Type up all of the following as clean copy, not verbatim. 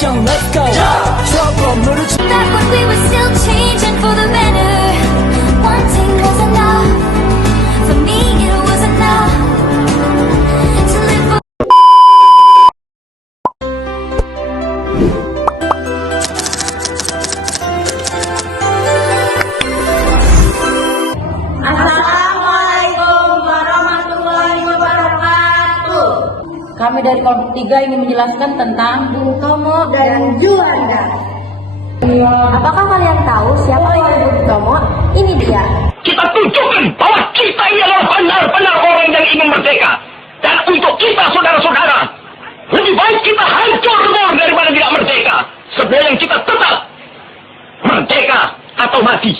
mission, let's go. Back when we were still changing for the better, one thing was enough. For me it was enough to live for. Assalamualaikum warahmatullahi wabarakatuh. Kami dari kelompok 3 ingin menjelaskan tentang Bung Tomo dan Juanda. Apakah kalian tahu siapa Bung Tomo? Ini dia. Kita tunjukkan bahwa kita ini adalah benar-benar orang yang ingin merdeka. Dan untuk kita saudara-saudara, lebih baik kita hancur lebur daripada tidak merdeka. Sebelum kita tetap merdeka atau mati.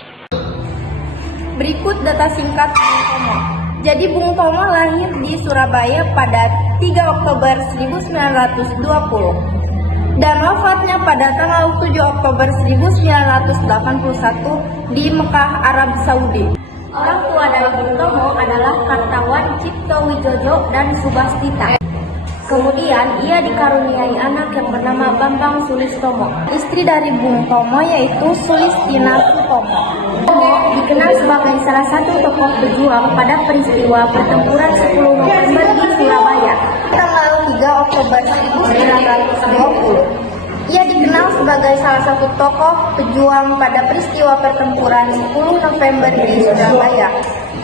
Berikut data singkat Bung Tomo. Jadi Bung Tomo lahir di Surabaya pada 3 Oktober 1920 dan wafatnya pada tanggal 7 Oktober 1981 di Mekah, Arab Saudi. Orang tua dari Bung Tomo adalah Kartawan Cipto Wijojo dan Subastita. Kemudian ia dikaruniai anak yang bernama Bambang Sulistomo. Istri dari Bung Tomo yaitu Sulistina Sutomo. Tomo dikenal sebagai salah satu tokoh pejuang pada peristiwa pertempuran 10 November di Surabaya tanggal 3 Oktober 1920. Ia dikenal sebagai salah satu tokoh pejuang pada peristiwa pertempuran 10 November di Surabaya.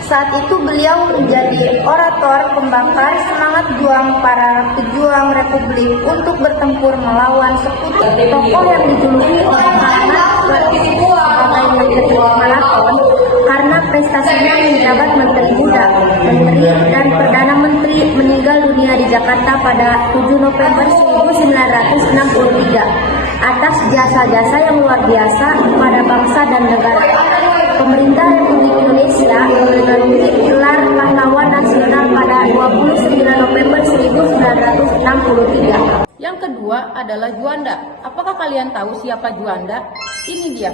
Saat itu beliau menjadi orator pembakar semangat juang para pejuang Republik untuk bertempur melawan sekutu. Tokoh yang dijuluki orang-orang sebagai Menteri Maraton karena prestasinya menjabat Menteri Muda, Menteri dan Perdana Menteri meninggal dunia di Jakarta pada 7 November 1963 atas jasa-jasa yang luar biasa kepada bangsa dan negara. Pemerintah Republik Indonesia menganugerahi gelar pahlawan nasional pada 29 November 1963. Yang kedua adalah Juanda. Apakah kalian tahu siapa Juanda? Ini dia.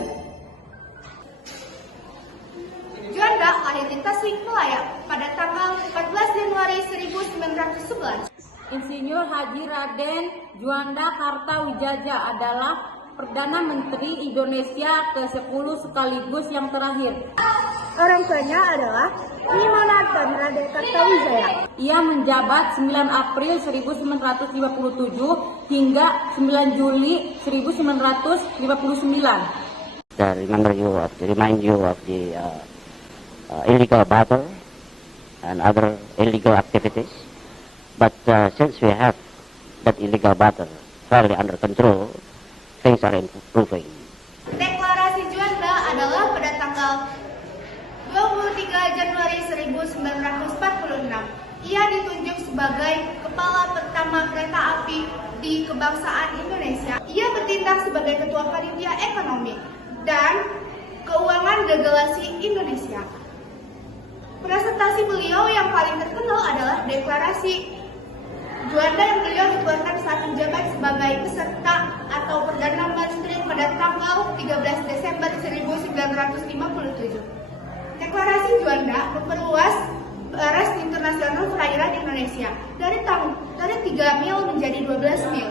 Juanda lahir di Tasikmalaya pada tanggal 14 Januari 1911. Insinyur Haji Raden Juanda Kartawijaya adalah Perdana Menteri Indonesia ke-10 sekaligus yang terakhir. Orang tuanya adalah Monarton Raden Kartawijaya. Ia menjabat 9 April 1957 hingga 9 Juli 1959. Remind you of the illegal battle and other illegal activities. But since we have that illegal battle fairly under control, things are improving. Deklarasi Juanda adalah pada tanggal 23 Januari 1946. Ia ditunjuk sebagai kepala pertama kereta api di kebangsaan Indonesia. Ia bertindak sebagai ketua panitia ekonomi dan keuangan delegasi Indonesia. Presentasi beliau yang paling terkenal adalah deklarasi Juanda yang beliau dikeluarkan saat menjabat sebagai peserta atau Perdana Menteri pada tanggal 13 Desember 1957. Deklarasi Juanda memperluas batas internasional perairan Indonesia dari 3 mil menjadi 12 mil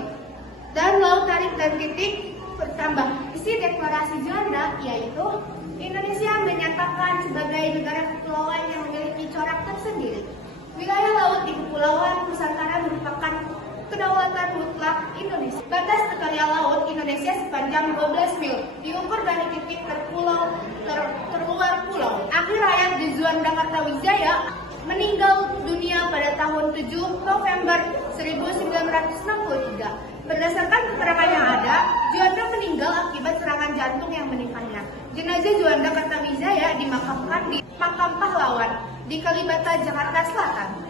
dan lautan Atlantik bertambah. Isi deklarasi Juanda yaitu Indonesia menyatakan sebagai negara kepulauan yang memiliki corak tersendiri. Wilayah laut di Kepulauan Nusantara merupakan kedaulatan mutlak Indonesia. Batas teritorial laut Indonesia sepanjang 12 mil, diukur dari titik terluar pulau. Akhir hayat di Juanda Kartawijaya meninggal dunia pada tahun 7 November 1963. Berdasarkan keterangan yang ada, Juanda meninggal akibat serangan jantung yang menimpanya. Jenazah Juanda Kartawijaya dimakamkan di Makam Pahlawan di Kalibata, Jakarta Selatan.